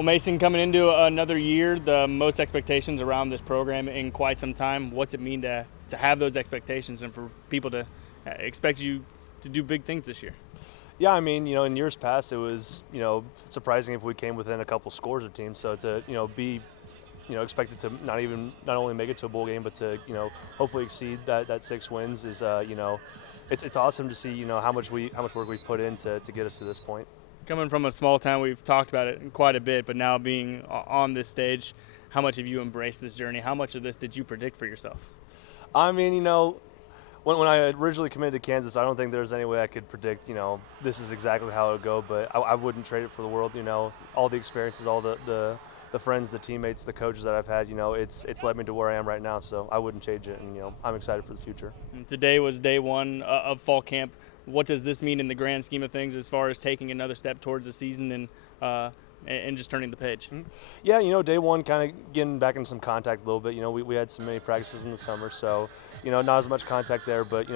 Well, Mason, coming into another year, the most expectations around this program in quite some time. What's it mean to have those expectations and for people to expect you to do big things this year? Yeah, I mean, in years past, it was, surprising if we came within a couple scores of teams. So to, be, expected to not only make it to a bowl game, but to, hopefully exceed that 6 wins is, it's awesome to see, how much work we've put in to get us to this point. Coming from a small town, we've talked about it quite a bit, but now being on this stage, how much have you embraced this journey? How much of this did you predict for yourself? I mean, when I originally committed to Kansas, I don't think there's any way I could predict, this is exactly how it would go, but I wouldn't trade it for the world. All the experiences, all the friends, the teammates, the coaches that I've had, it's led me to where I am right now, so I wouldn't change it, and, I'm excited for the future. Today was day one of fall camp. What does this mean in the grand scheme of things as far as taking another step towards the season and just turning the page? Yeah, day one, kind of getting back in some contact a little bit. We had some many practices in the summer, so, not as much contact there, but,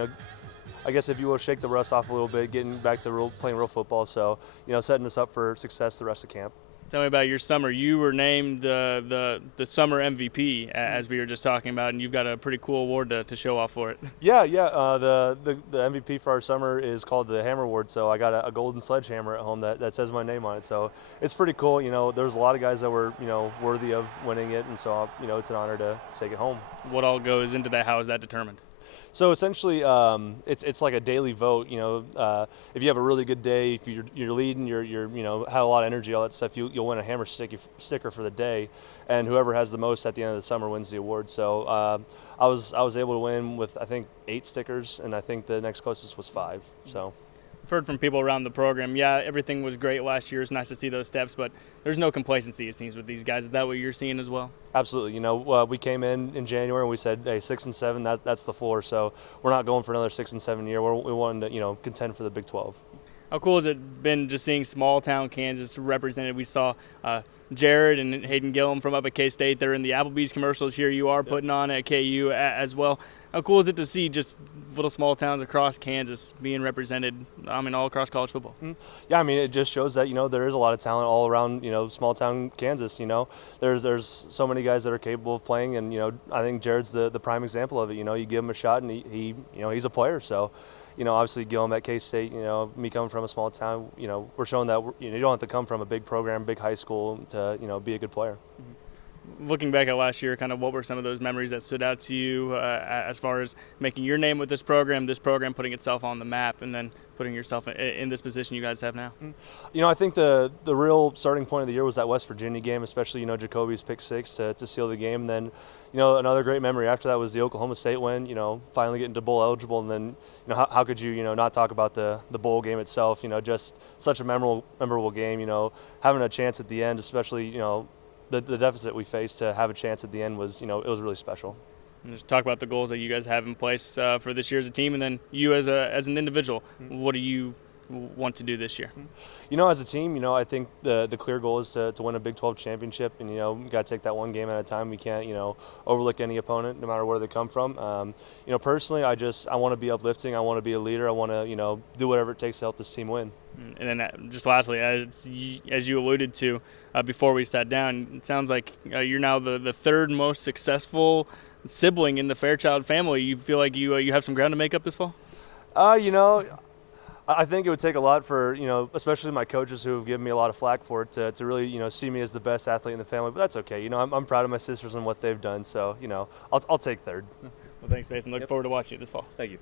I guess if you will shake the rust off a little bit, getting back to playing real football, so, setting us up for success the rest of camp. Tell me about your summer. You were named the summer MVP, as we were just talking about, and you've got a pretty cool award to show off for it. Yeah. The MVP for our summer is called the Hammer Award. So I got a golden sledgehammer at home that says my name on it. So it's pretty cool. There's a lot of guys that were worthy of winning it, and so it's an honor to take it home. What all goes into that? How is that determined? So essentially, it's like a daily vote. If you have a really good day, if you're leading, you're had a lot of energy, all that stuff, you'll win a hammer sticker for the day, and whoever has the most at the end of the summer wins the award. So I was able to win with, I think, 8 stickers, and I think the next closest was 5. So. I've heard from people around the program, yeah, everything was great last year. It's nice to see those steps, but there's no complacency, it seems, with these guys. Is that what you're seeing as well? Absolutely. We came in January and we said, hey, 6 and 7, that's the floor. So we're not going for another 6 and 7 year. We wanted to, contend for the Big 12. How cool has it been just seeing small town Kansas represented? We saw Jared and Hayden Gillum from up at K-State. They're in the Applebee's commercials. Here you are putting on at KU as well. How cool is it to see just little small towns across Kansas being represented, all across college football? Yeah, it just shows that, there is a lot of talent all around, small town Kansas. There's so many guys that are capable of playing, and, I think Jared's the prime example of it. You give him a shot, and he he's a player. So, obviously Gillum at K-State, me coming from a small town, we're showing that you don't have to come from a big program, big high school to, be a good player. Looking back at last year, kind of what were some of those memories that stood out to you as far as making your name with this program putting itself on the map, and then putting yourself in this position you guys have now? I think the real starting point of the year was that West Virginia game, especially, Jacoby's pick 6 to seal the game. And then, another great memory after that was the Oklahoma State win, finally getting to bowl eligible. And then, how could you, not talk about the bowl game itself, just such a memorable game, having a chance at the end, especially, the deficit we faced, to have a chance at the end was, it was really special. And just talk about the goals that you guys have in place for this year as a team, and then you as an individual. What do you want to do this year? As a team, I think the clear goal is to win a Big 12 championship, and, we got to take that one game at a time. We can't, overlook any opponent, no matter where they come from. Personally, I want to be uplifting. I want to be a leader. I want to, do whatever it takes to help this team win. And then just lastly, as you alluded to before we sat down, it sounds like you're now the third most successful sibling in the Fairchild family. You feel like you have some ground to make up this fall? I think it would take a lot for, especially my coaches who have given me a lot of flack for it to really, see me as the best athlete in the family. But that's okay. I'm proud of my sisters and what they've done. So, I'll take third. Well, thanks, Mason. Looking forward to watching you this fall. Thank you.